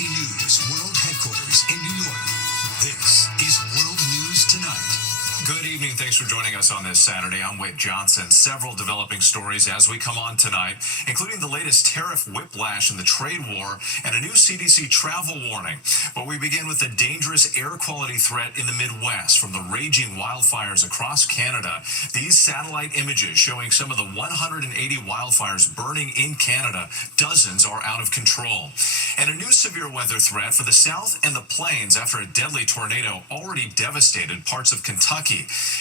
ABC News World Headquarters in New York. This is World News Tonight. Good evening. Thanks for joining us on this Saturday. I'm Whit Johnson. Several developing stories as we come on tonight, including the latest tariff whiplash in the trade war and a new CDC travel warning. But we begin with the dangerous air quality threat in the Midwest from the raging wildfires across Canada. These satellite images showing some of the 180 wildfires burning in Canada. Dozens are out of control. And a new severe weather threat for the South and the Plains after a deadly tornado already devastated parts of Kentucky.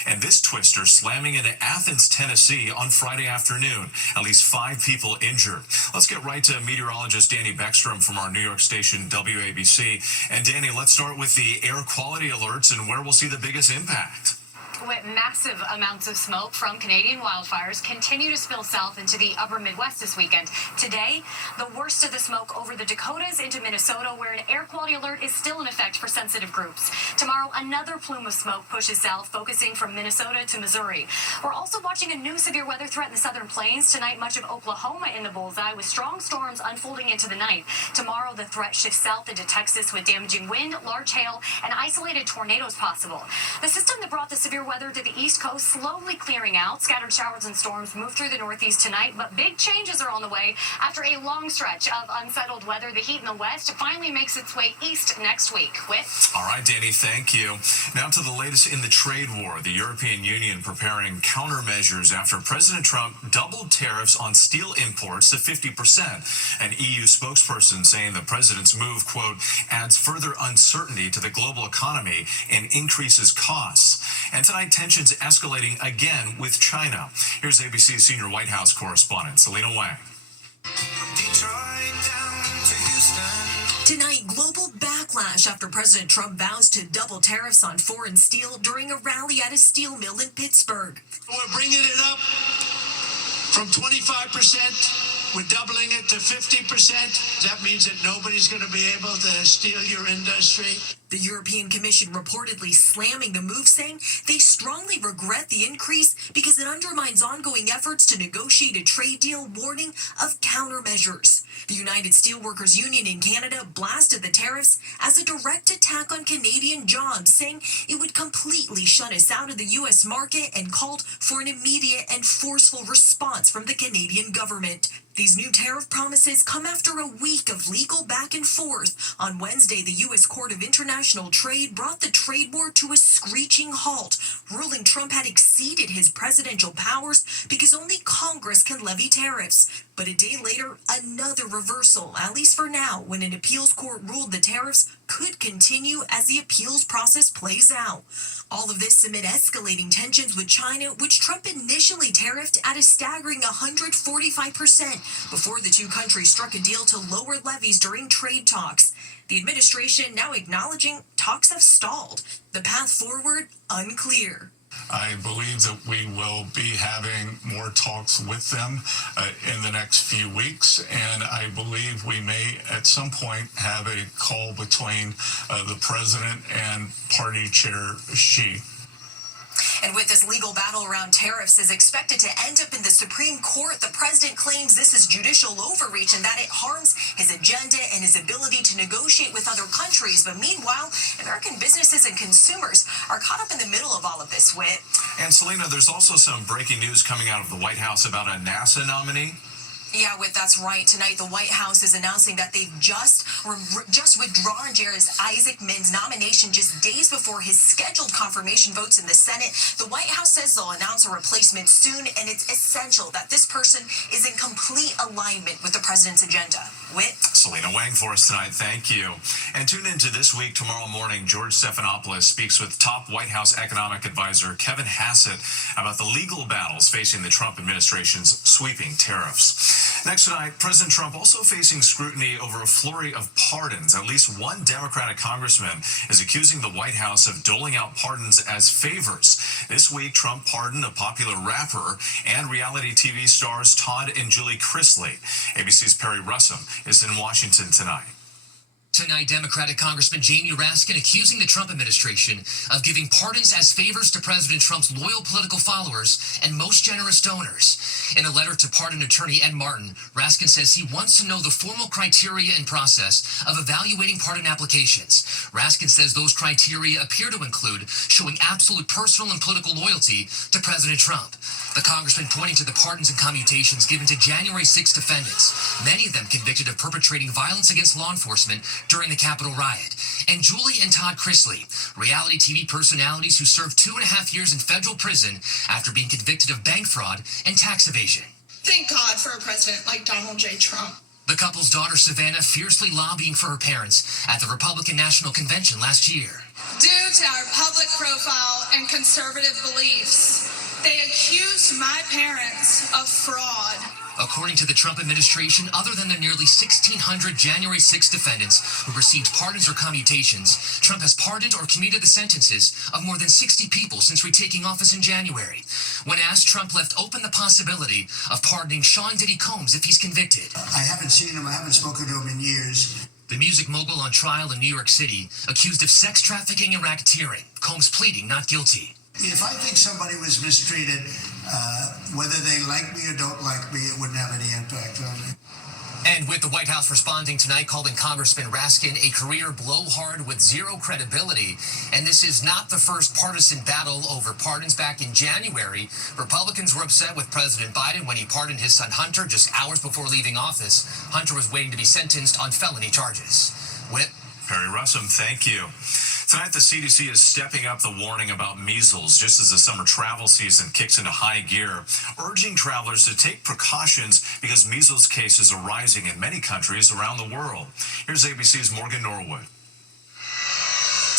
And this twister slamming into Athens, Tennessee on Friday afternoon. At least 5 people injured. Let's get right to meteorologist Danny Beckstrom from our New York station WABC. And Danny, let's start with the air quality alerts and where we'll see the biggest impact. With massive amounts of smoke from Canadian wildfires continue to spill south into the upper Midwest this weekend. Today, the worst of the smoke over the Dakotas into Minnesota, where an air quality alert is still in effect for sensitive groups. Tomorrow, another plume of smoke pushes south, focusing from Minnesota to Missouri. We're also watching a new severe weather threat in the southern plains. Tonight, much of Oklahoma in the bullseye with strong storms unfolding into the night. Tomorrow, the threat shifts south into Texas with damaging wind, large hail, and isolated tornadoes possible. The system that brought the severe weather to the East Coast slowly clearing out. Scattered showers and storms move through the Northeast tonight, but big changes are on the way. After a long stretch of unsettled weather, the heat in the West finally makes its way east next week. Whit? All right, Danny, thank you. Now to the latest in the trade war. The European Union preparing countermeasures after President Trump doubled tariffs on steel imports to 50%. An EU spokesperson saying the president's move, quote, adds further uncertainty to the global economy and increases costs. And tonight, tensions escalating again with China. Here's ABC's senior White House correspondent, Selena Wang. Tonight, global backlash after President Trump vows to double tariffs on foreign steel during a rally at a steel mill in Pittsburgh. We're bringing it up from 25%. We're doubling it to 50%. That means that nobody's going to be able to steal your industry. The European Commission reportedly slamming the move, saying they strongly regret the increase because it undermines ongoing efforts to negotiate a trade deal, warning of countermeasures. The United Steelworkers Union in Canada blasted the tariffs as a direct attack on Canadian jobs, saying it would completely shut us out of the U.S. market and called for an immediate and forceful response from the Canadian government. These new tariff promises come after a week of legal back and forth. On Wednesday, the U.S. Court of International Trade brought the trade war to a screeching halt, ruling Trump had exceeded his presidential powers because only Congress can levy tariffs. But a day later, another reversal, at least for now, when an appeals court ruled the tariffs could continue as the appeals process plays out. All of this amid escalating tensions with China, which Trump initially tariffed at a staggering 145% before the two countries struck a deal to lower levies during trade talks. The administration now acknowledging talks have stalled. The path forward, unclear. I believe that we will be having more talks with them in the next few weeks, and I believe we may at some point have a call between the president and party chair Xi. And with this legal battle around tariffs is expected to end up in the Supreme Court, the president claims this is judicial overreach and that it harms his agenda and his ability to negotiate with other countries. But meanwhile, American businesses and consumers are caught up in the middle of all of this, Whit. And Selena, there's also some breaking news coming out of the White House about a NASA nominee. Yeah, Whit, that's right. Tonight, the White House is announcing that they've just withdrawn Jared Isaacman's nomination just days before his scheduled confirmation votes in the Senate. The White House says they'll announce a replacement soon, and it's essential that this person is in complete alignment with the president's agenda. Whit? Selena Wang for us tonight. Thank you. And tune into This Week tomorrow morning. George Stephanopoulos speaks with top White House economic advisor Kevin Hassett about the legal battles facing the Trump administration's sweeping tariffs. Next tonight, President Trump also facing scrutiny over a flurry of pardons. At least one Democratic congressman is accusing the White House of doling out pardons as favors. This week, Trump pardoned a popular rapper and reality TV stars Todd and Julie Chrisley. ABC's Perry Russum is in Washington tonight. Tonight, Democratic Congressman Jamie Raskin accusing the Trump administration of giving pardons as favors to President Trump's loyal political followers and most generous donors. In a letter to pardon attorney Ed Martin, Raskin says he wants to know the formal criteria and process of evaluating pardon applications. Raskin says those criteria appear to include showing absolute personal and political loyalty to President Trump. The congressman pointing to the pardons and commutations given to January 6 defendants, many of them convicted of perpetrating violence against law enforcement during the Capitol riot, and Julie and Todd Chrisley, reality TV personalities who served 2.5 years in federal prison after being convicted of bank fraud and tax evasion. Thank God for a president like Donald J. Trump. The couple's daughter, Savannah, fiercely lobbying for her parents at the Republican National Convention last year. Due to our public profile and conservative beliefs, they accused my parents of fraud. According to the Trump administration, other than the nearly 1,600 January 6 defendants who received pardons or commutations, Trump has pardoned or commuted the sentences of more than 60 people since retaking office in January. When asked, Trump left open the possibility of pardoning Sean Diddy Combs if he's convicted. I haven't seen him. I haven't spoken to him in years. The music mogul on trial in New York City, accused of sex trafficking and racketeering, Combs pleading not guilty. If I think somebody was mistreated, whether they like me or don't like me, it wouldn't have any impact on me. And with the White House responding tonight, calling Congressman Raskin a career blowhard with zero credibility. And this is not the first partisan battle over pardons. Back in January, Republicans were upset with President Biden when he pardoned his son Hunter just hours before leaving office. Hunter was waiting to be sentenced on felony charges. Whip. Perry Russum, thank you. Tonight, the CDC is stepping up the warning about measles just as the summer travel season kicks into high gear, urging travelers to take precautions because measles cases are rising in many countries around the world. Here's ABC's Morgan Norwood.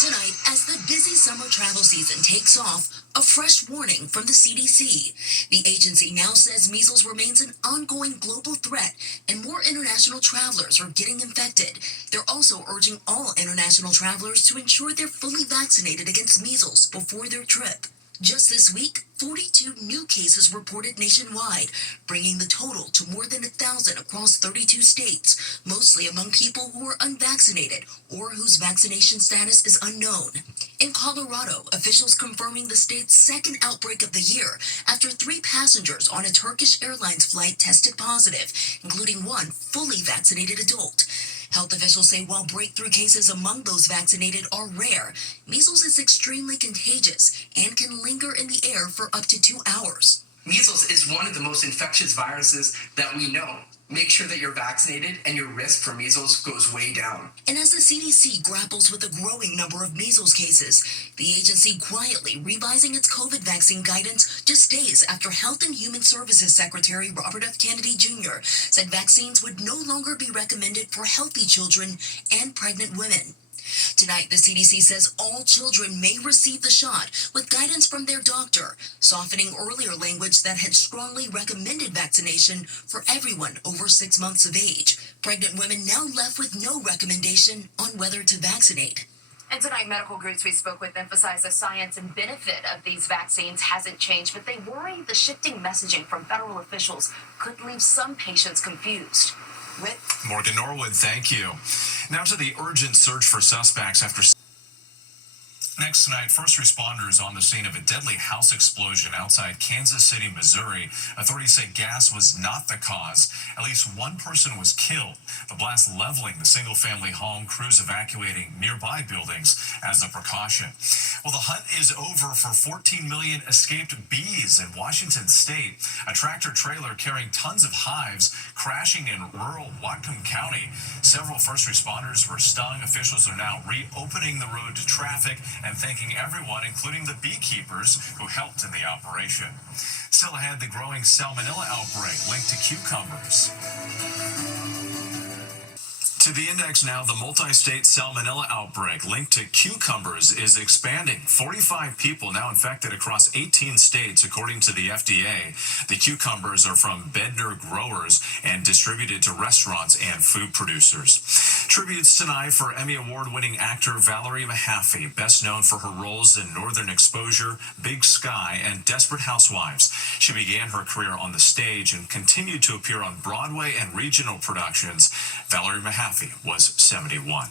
Tonight, as the busy summer travel season takes off, a fresh warning from the CDC. The agency now says measles remains an ongoing global threat and more international travelers are getting infected. They're also urging all international travelers to ensure they're fully vaccinated against measles before their trip. Just this week, 42 new cases reported nationwide, bringing the total to more than 1,000 across 32 states, mostly among people who are unvaccinated or whose vaccination status is unknown. In Colorado, officials confirming the state's second outbreak of the year after 3 passengers on a Turkish Airlines flight tested positive, including one fully vaccinated adult. Health officials say while breakthrough cases among those vaccinated are rare, measles is extremely contagious and can linger in the air for up to 2 hours. Measles is one of the most infectious viruses that we know. Make sure that you're vaccinated and your risk for measles goes way down. And as the CDC grapples with a growing number of measles cases, the agency quietly revising its COVID vaccine guidance just days after Health and Human Services Secretary Robert F. Kennedy Jr. said vaccines would no longer be recommended for healthy children and pregnant women. Tonight, the CDC says all children may receive the shot with guidance from their doctor, softening earlier language that had strongly recommended vaccination for everyone over 6 months of age. Pregnant women now left with no recommendation on whether to vaccinate. And tonight, medical groups we spoke with emphasize the science and benefit of these vaccines hasn't changed, but they worry the shifting messaging from federal officials could leave some patients confused. Morgan Norwood, thank you. Now to the urgent search for suspects after... Next tonight, first responders on the scene of a deadly house explosion outside Kansas City, Missouri. Authorities say gas was not the cause. At least one person was killed. The blast leveling the single-family home, crews evacuating nearby buildings as a precaution. Well, the hunt is over for 14 million escaped bees in Washington state. A tractor trailer carrying tons of hives crashing in rural Whatcom County. Several first responders were stung. Officials are now reopening the road to traffic and thanking everyone, including the beekeepers who helped in the operation. Still ahead, the growing salmonella outbreak linked to cucumbers. To the index now, the multi-state salmonella outbreak linked to cucumbers is expanding. 45 people now infected across 18 states, according to the FDA. The cucumbers are from Bedner growers and distributed to restaurants and food producers. Tributes tonight for Emmy Award-winning actor Valerie Mahaffey, best known for her roles in Northern Exposure, Big Sky, and Desperate Housewives. She began her career on the stage and continued to appear on Broadway and regional productions. Valerie Mahaffey was 71.